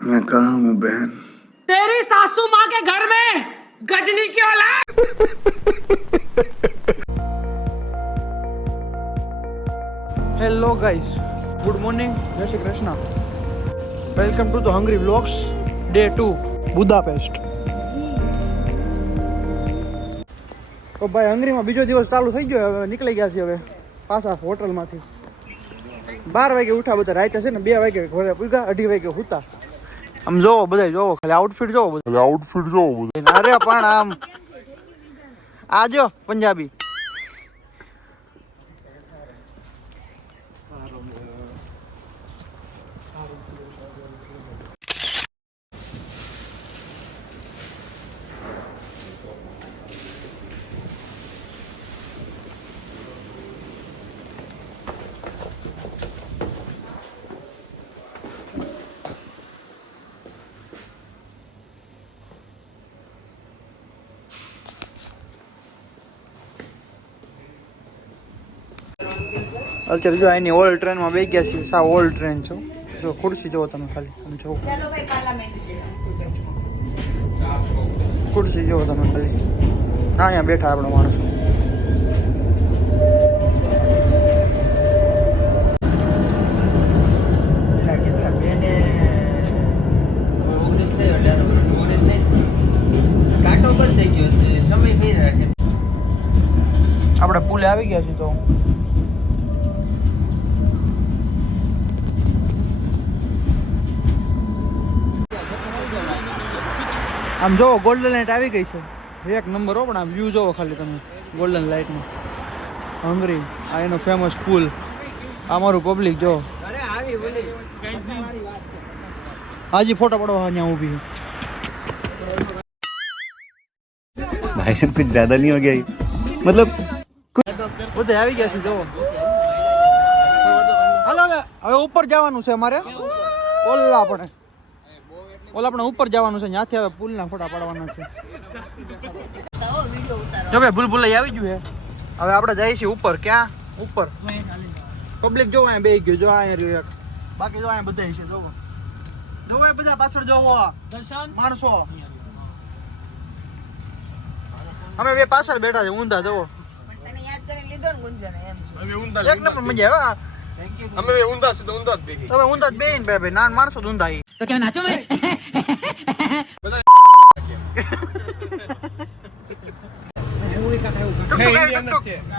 मैं कहाँ हूँ बहन? तेरी सासू माँ के घर में गजनी की औलाद। હેલો ગાઈસ, ગુડ મોર્નિંગ, જય Shri Krishna. Welcome to the hungry vlogs day 2 Budapest. તો ભાઈ હંગરીમાં બીજો દિવસ ચાલુ થઈ ગયો. હવે નીકળી ગયા છીએ હવે પાછા હોટલમાંથી. 12 વાગે ઉઠા બધા, રાતે છે ને 2 વાગે ઘરે પૂગ્યા, 2:30 વાગે હુતા. આમ જોવો બધા, જોવો ખાલી આઉટફિટ જોવો બધા, અરે પણ આમ આ જો પંજાબી. અત્યારે જો એની ઓલ્ડ ટ્રેનમાં બેસી ગયા છીએ. સાવ ઓલ્ડ ટ્રેન છે. જો ખુરશી જુઓ તમે, ખાલી આમ જુઓ ખુરશી જુઓ તમે ખાલી. અહીંયા બેઠા આપણા માણસો. આપણે પુલે આવી ગયા છીએ. તો આમ જોવો ગોલ્ડન લાઇટ આવી ગઈ છે. એક નંબર હો. પણ આમ વ્યૂ જોવો ખાલી તમે ગોલ્ડન લાઇટનો. હંગરી આ એનો ફેમસ પુલ. અમારું પબ્લિક જો હાજી ફોટો પડવા અહીંયા ઊભી. भाई साहब कुछ ज्यादा नहीं हो गया मतलब બધે આવી ગયા છે. જોવો હાલો હવે ઉપર જવાનું છે અમારે. ઓલા આપણે ઉપર જવાનું છે. ત્યાંથી હવે પુલના ફોટા પાડવાના છે. જો ભાઈ ભૂલભુલાઈ આવી ગયું છે. હવે આપણે જઈએ છીએ ઉપર. ક્યાં ઉપર? પબ્લિક જો અહીંયા બેસી ગયું. જો અહીંયા રહ્યું એક. બાકી જો અહીંયા બધા છે. જોવો જોવો બધા પાછળ જોવો માણસો. અમે બે પાછળ બેઠા છે ઊંધા. જોવો એક નંબર મજા આવે. અમે ઊંધા છે તો ઊંધા જ બેહી. તમે ઊંધા જ બેહીને ભાઈ નાન માણસો ઊંધા. તો કે નાચો ને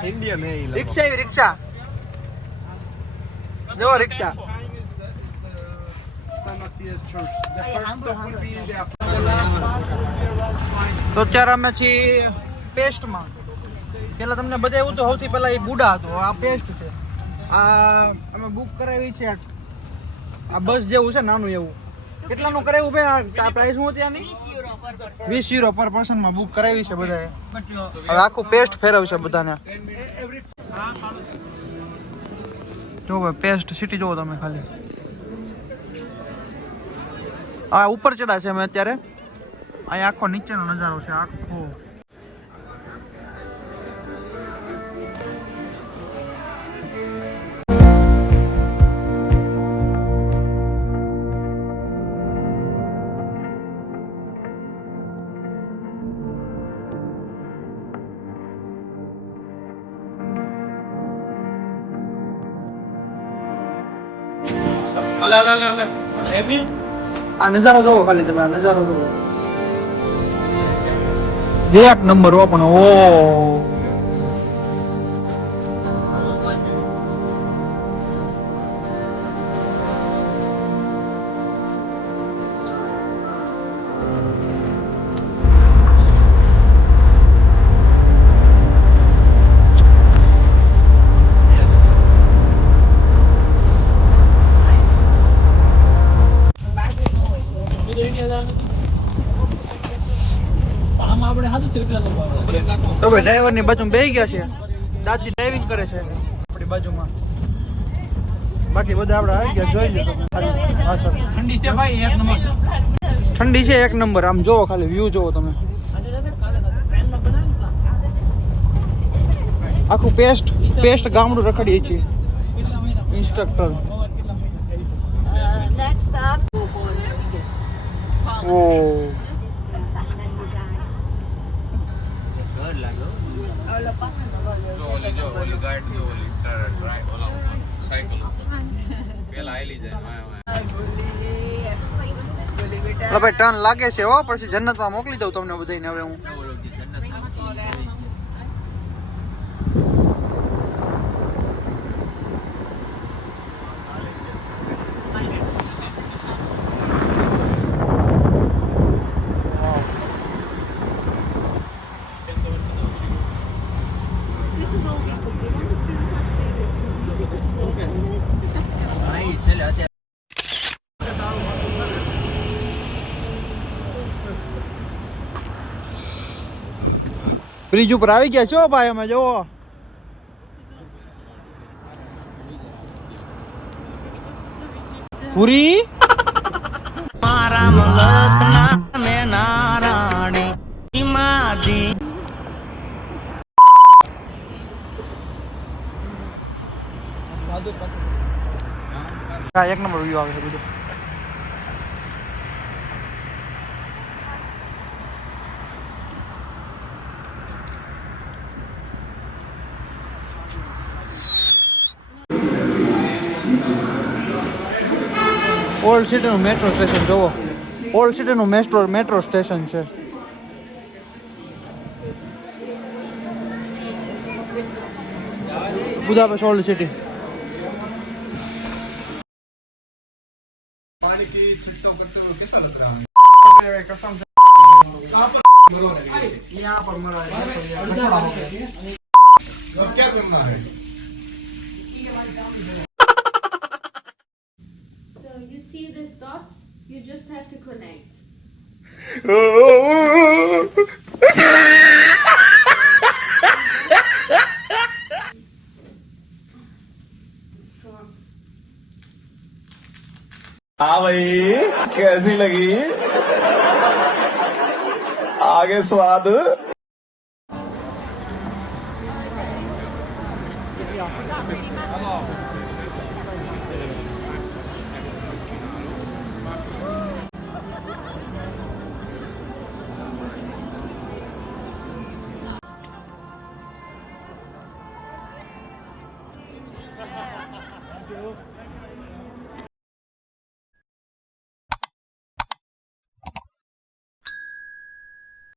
ઇન્ડિયન હે રિક્ષા એવી રિક્ષા. જો રિક્ષા. તો અત્યારે અમે છીએ પેસ્ટમાં. પેલા તમને બધા એવું તો સૌથી પહેલા એ બુડા હતો. આ પેસ્ટ છે. આ અમે બુક કરાવી છે. આ બસ જેવું છે નાનું એવું. કેટલાનું કરાવ્યું ભાઈ? આ પ્રાઇસ શું હતી આની? 20 યુરો પર પર્સનમાં બુક કરાવી છે બધાએ. હવે આખું પેસ્ટ ફેરવશે બધાને. જો ભાઈ પેસ્ટ સિટી જોવો તમે ખાલી. આ ઉપર ચડા છે અમે અત્યારે. અહીંયા આખો નીચેનો નજારો છે આખો. આ નજારો જોવો ખાલી તમે. આ નજારો જોવો એક નંબર હો. પણ ઓ તો ભાઈ ડ્રાઈવર ની બાજુમાં બેસી ગયા છે. દાદી ડ્રાઇવિંગ કરે છે આપણી બાજુમાં. બાકી બધા આપણે આવી ગયા. જોઈ લો ઠંડી છે ભાઈ એક નંબર. ઠંડી છે એક નંબર. આમ જોવો ખાલી વ્યૂ જોવો તમે. આખું પેસ્ટ ગામડું રખડીએ છીએ. ઇન્સ્ટ્રક્ટર ઓ જો ઓલી ગાઈડ જો ઓલી ટ્રાય ઓલા સાયકલ પેલા આઈલી જાય ભાઈ ટર્ન લાગે છે હો, પછી જન્નતમાં મોકલી દઉં તમને બધાને હવે હું. બ્રિજ ઉપર આવી ગયા છો ભાઈ અમે જોવો. પૂરી એક નંબર વ્યૂ આવે છે બધું. ઓલ્ડ સિટીનું મેટ્રો સ્ટેશન જોવો. ઓલ્ડ સિટીનું મેટ્રો સ્ટેશન છે. Budapest old city. पानी की छिट्टों करते हुए कैसा लग रहा है? कसम से यहाँ पर मरा है. अब क्या करना है? So you see these dots? You just have to connect. हाँ भाई कैसी लगी आगे स्वाद